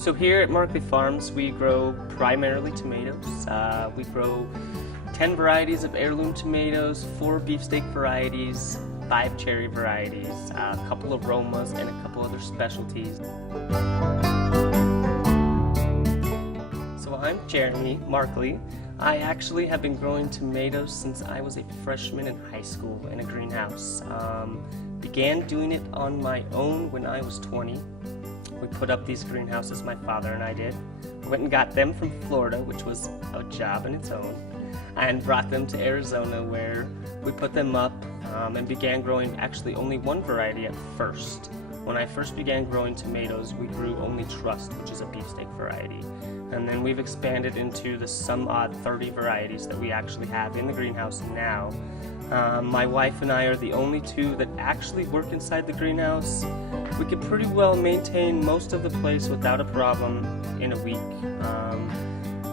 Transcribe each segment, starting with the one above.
So here at Markley Farms, we grow primarily tomatoes. We grow 10 varieties of heirloom tomatoes, 4 beefsteak varieties, 5 cherry varieties, a couple of aromas, and a couple other specialties. So I'm Jeremy Markley. I actually have been growing tomatoes since I was a freshman in high school in a greenhouse. Began doing it on my own when I was 20. We put up these greenhouses, my father and I did. Went and got them from Florida, which was a job in its own, and brought them to Arizona where we put them up and began growing actually only one variety at first. When I first began growing tomatoes, we grew only Trust, which is a beefsteak variety. And then we've expanded into the some odd 30 varieties that we actually have in the greenhouse now. My wife and I are the only two that actually work inside the greenhouse. We could pretty well maintain most of the place without a problem in a week.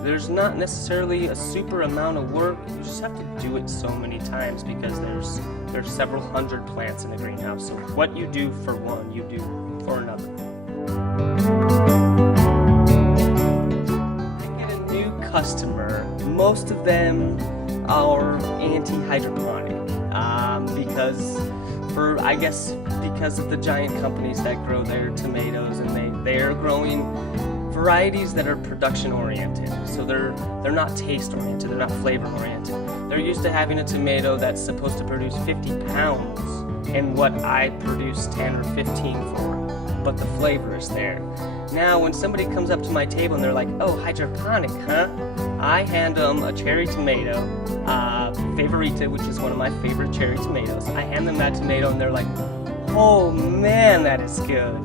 There's not necessarily a super amount of work, you just have to do it so many times because there's several hundred plants in a greenhouse. So what you do for one, you do for another. I get a new customer. Most of them are anti-hydroponic because of the giant companies that grow their tomatoes, and they're growing varieties that are production oriented. So they're not taste oriented, they're not flavor oriented. They're used to having a tomato that's supposed to produce 50 pounds and what I produce 10 or 15 for, but the flavor is there. Now when somebody comes up to my table and they're like, oh, hydroponic, huh? I hand them a cherry tomato, Favorita, which is one of my favorite cherry tomatoes. I hand them that tomato and they're like, oh man, that is good.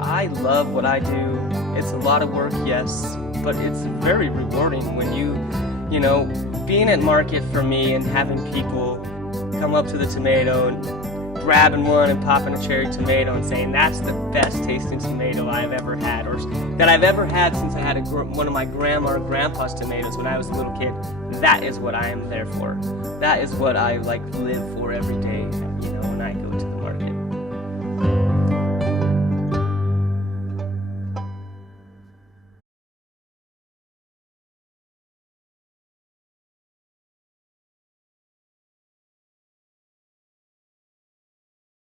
I love what I do. It's a lot of work, yes, but it's very rewarding when you know, being at market for me and having people come up to the tomato and grabbing one and popping a cherry tomato and saying that's the best tasting tomato I've ever had, or that I've ever had since I had one of my grandma or grandpa's tomatoes when I was a little kid. That is what I am there for. That is what I live for every day.